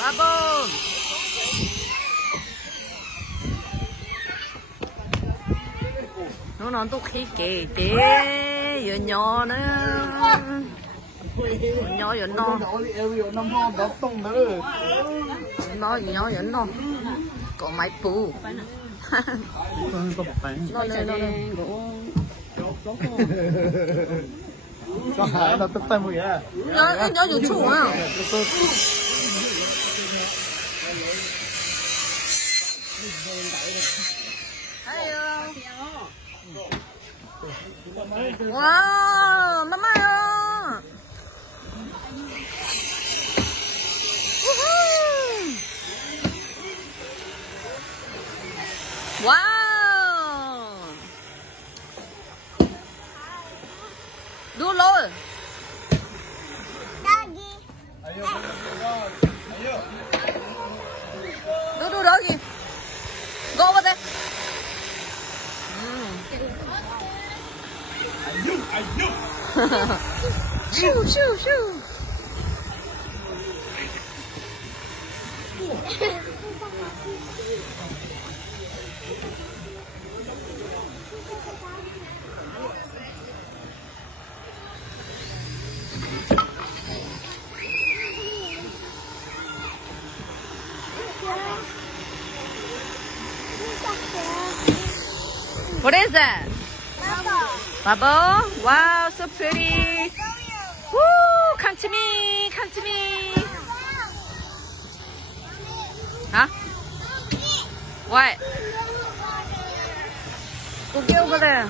Bubble. Nó tốt khí kì kì vừa nhỏ nữa nhỏ vừa nó nhỏ vừa nó có máy pù nó nó tức tay mùi à nhỏ vừa chủ à wow, mama ơi. Wow. Đua lôi. Đua đó gì? Go over there. Shoo, shoo, shoo. What is that? Bubble? Wow, so pretty. Woo, come to me, come to me. Huh? What? Go get over there.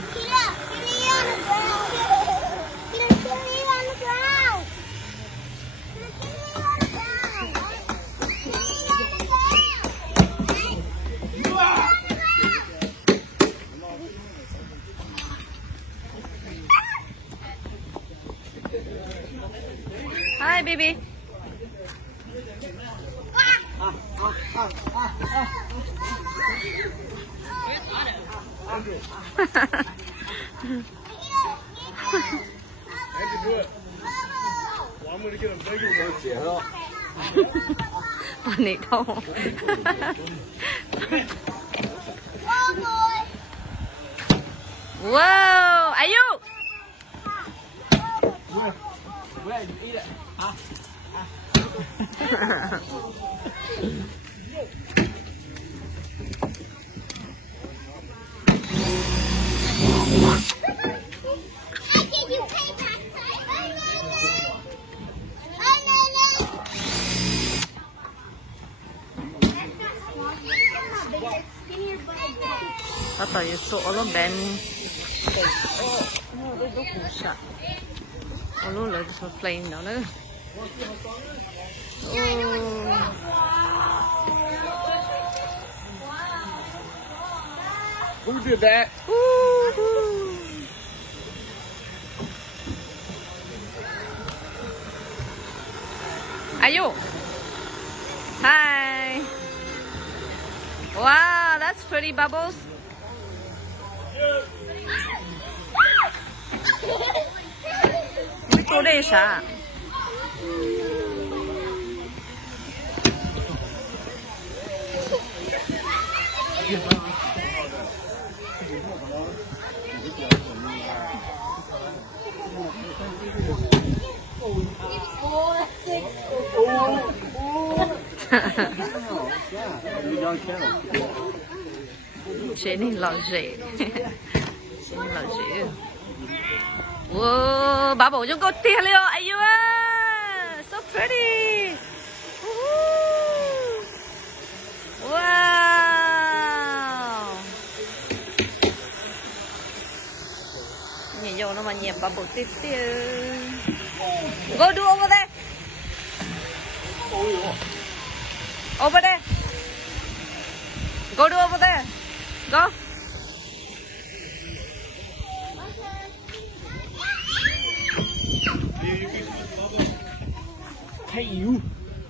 Hi, baby. I'm gonna get a bigger one. Funny đâu. Wow, are you? Where you eat it? Huh? Tata yung suolo ben. Nó cũng sợ. Olo là cho plane nào nữa. Who did that? Are you? Hi. Wow, that's pretty, Bubbles. Cô đây sao? Chế này lò rể. Chế này lò rể. Wow, bà bố chúng cô tiền liệu. Ayu à, so pretty. Wow. Nhìn vô nó mà nhịp bà bố tiếp tiêu. Go do over there. Over there. Go do over there. Go. Hey you,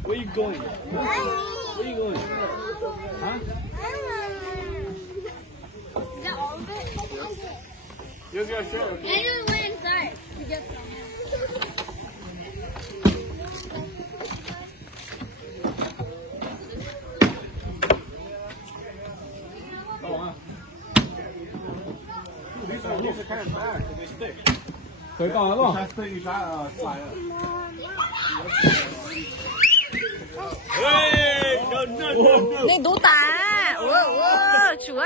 where you going? Where you going? Huh? Is that all of it? You get shit. I just went inside to get some. These are kind of bad. They stick. 可以到了吧？它一下坏了。哎，你卤蛋，主啊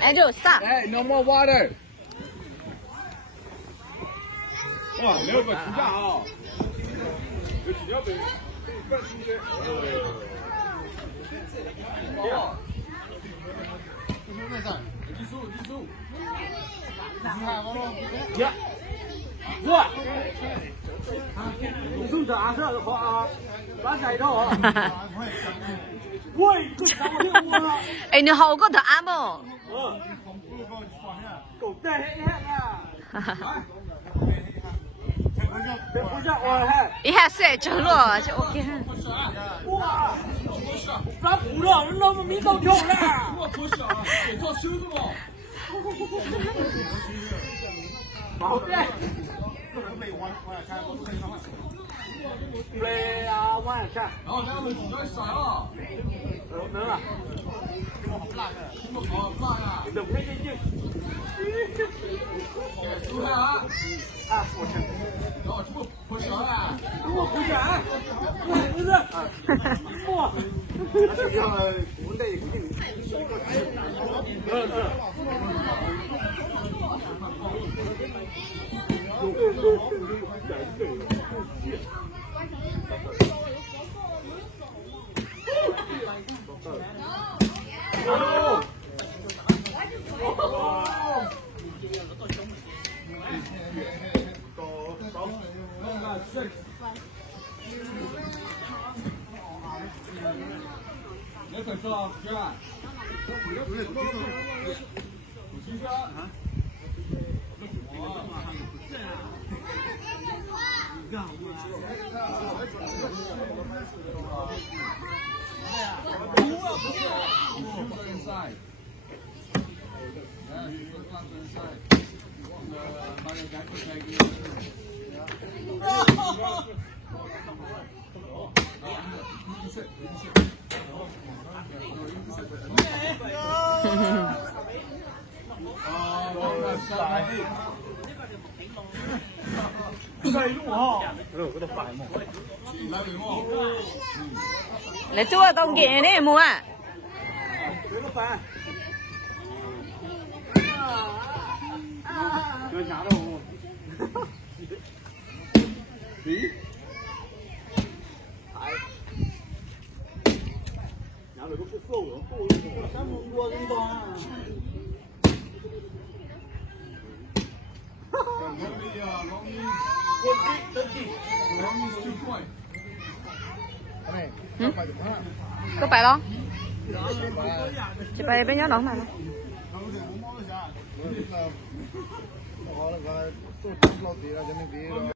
！Andrew, stop. Hey, no more water. 哇，没有个出价啊！有几条北半出去。呀，哇！你送这二十二个花啊，拉下一条啊！喂，这啥玩意儿？哎，你好个大么？狗蛋黑啊！一下晒着了就 OK 哈。哇，咋不了？老子没到跳了。我不想，给做手子嘛。好的。对啊，往下看。然后两个人比较傻了。能了。好辣呀！等配进去。出来啊！啊，我去。然后这么不小啊？我不想，不是。哇！那是要我那一定。你快吃啊，哥！来做到眼的么啊？这个饭。有啥的我？咦？哎，伢们都是瘦人，咱们多人多啊。có phải không? Chị bay bên nhau đó mà.